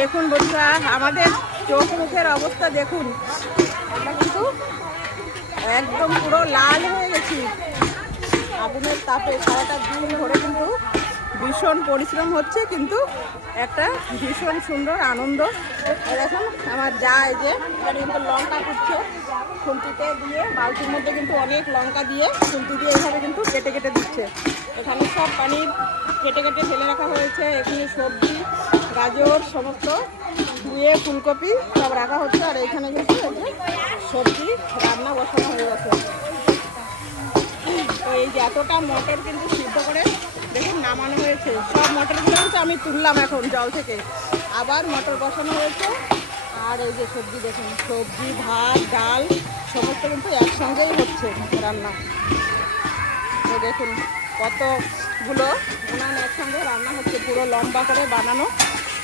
দেখুন বন্ধুরা, আমাদের চোখ মুখের অবস্থা দেখুন। আমরা কিন্তু একদম পুরো লাল হয়ে গেছি আগুনের তাপে। সারাটা দিন ধরে কিন্তু ভীষণ পরিশ্রম হচ্ছে, কিন্তু একটা ভীষণ সুন্দর আনন্দ। দেখুন আমার যা, এই যে এখানে কিন্তু লঙ্কা কুটছে খুন্তিতে দিয়ে, বালতির মধ্যে কিন্তু অনেক লঙ্কা দিয়ে খুন্তি দিয়ে এইভাবে কিন্তু কেটে কেটে দিচ্ছে। এখানে সব পানির কেটে কেটে ফেলে রাখা হয়েছে। এখানে সবজি, গাজর সমস্ত ধুয়ে, ফুলকপি সব রাখা হচ্ছে। আর এখানে কিন্তু সবজি রান্না বসানো হয়ে গেছে। তো এই যে এতটা মটর কিন্তু সিদ্ধ করে দেখুন নামানো হয়েছে। সব মটরগুলো কিন্তু আমি তুললাম এখন জল থেকে, আবার মটর বসানো হয়েছে। আর এই যে সবজি দেখুন, সবজি, ভাত, ডাল সমস্ত কিন্তু একসঙ্গেই হচ্ছে রান্না। তো দেখুন কতগুলো উনান একসঙ্গে রান্না হচ্ছে, পুরো লম্বা করে বানানো।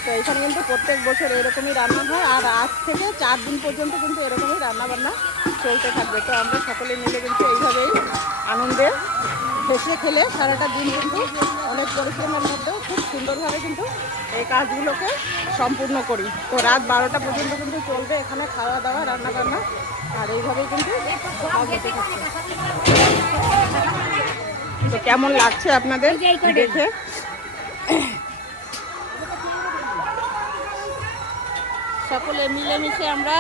তো এখানে কিন্তু প্রত্যেক বছর এরকমই রান্না হয়, আর আজ থেকে 4 দিন পর্যন্ত কিন্তু এরকমই রান্নাবান্না চলতে থাকবে। তো আমরা সকলে মিলে কিন্তু এইভাবেই আনন্দে হেসে খেলে সারাটা দিন কিন্তু অনেক পরিশ্রমের মধ্যেও খুব সুন্দরভাবে কিন্তু এই কাজগুলোকে সম্পূর্ণ করি। তো রাত 12টা পর্যন্ত কিন্তু চলবে এখানে খাওয়া দাওয়া, রান্নাবান্না, আর এইভাবেই কিন্তু কাজ হতে থাকছে। তো কেমন লাগছে আপনাদের দেখে? সকলে মিলেমিশে আমরা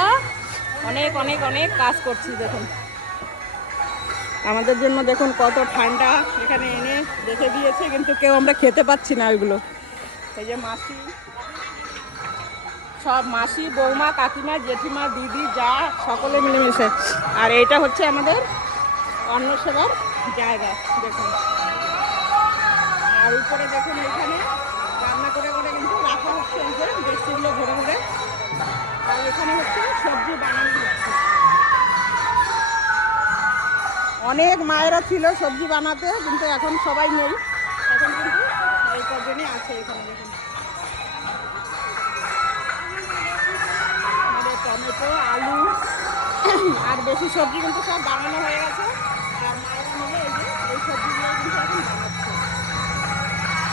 অনেক অনেক অনেক কাজ করছি। দেখুন আমাদের জন্য দেখুন কত ঠান্ডা এখানে এনে রেখে দিয়েছে, কিন্তু কেউ আমরা খেতে পাচ্ছি না ওইগুলো। এই যে মাসি, সব মাসি, বৌমা, কাকিমা, জেঠিমা, দিদি, যা সকলে মিলেমিশে। আর এইটা হচ্ছে আমাদের অন্ন সেবার জায়গা দেখুন। আর উপরে দেখুন এখানে রান্না করে করে কিন্তু রাখা হচ্ছে, এই যে ডেকচিগুলো ভরে ভরে। আর এখানে হচ্ছে সবজি বানানো হচ্ছে। অনেক মায়েরা ছিল সবজি বানাতে, কিন্তু এখন সবাই নেই। এখন কিন্তু এই কজনই আছে এখানে। দেখুন আমাদের টমেটো, আলু আর বেশি সবজি কিন্তু সব বানানো হয়ে গেছে। আর মায়েরা মিলে এই যে এই সবজিগুলো কিন্তু এখন বানাচ্ছে।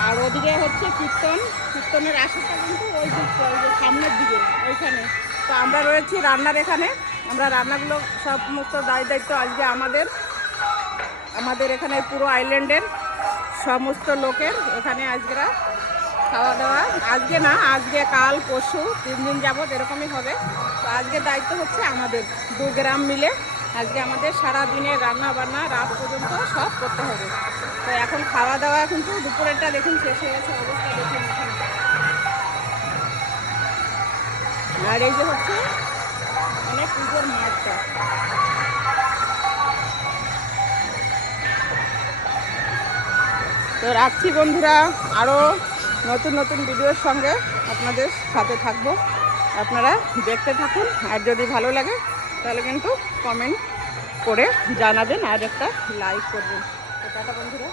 আর ওদিকে হচ্ছে কীর্তনের আসরটা কিন্তু ওই যে সামনের দিকে ওইখানে। তো আমরা রয়েছি রান্নার এখানে। আমরা রান্নাগুলো সমস্ত দায়িত্ব আজকে আমাদের এখানে পুরো আইল্যান্ডের সমস্ত লোকের এখানে আজকেরা খাওয়া দাওয়া, আজকে না, আজকে কাল পরশু 3 দিন যাবত এরকমই হবে। তো আজকে দায়িত্ব হচ্ছে আমাদের 2 গ্রাম মিলে আজকে আমাদের সারা দিনের রান্না বান্না রাত পর্যন্ত সব করতে হবে। তো এখন খাওয়া দাওয়া কিন্তু দুপুরেরটা দেখুন শেষ হয়ে গেছে, অবস্থা দেখুন এখানে। আর এই যে হচ্ছে মানে পুজোর মাঠটা। তো রাখছি বন্ধুরা, আরও নতুন নতুন ভিডিওর সঙ্গে আপনাদের সাথে থাকবো। আপনারা দেখতে থাকুন, আর যদি ভালো লাগে তাহলে কিন্তু কমেন্ট করে জানাবেন আর একটা লাইক করবেন। তো টাটা বন্ধুরা।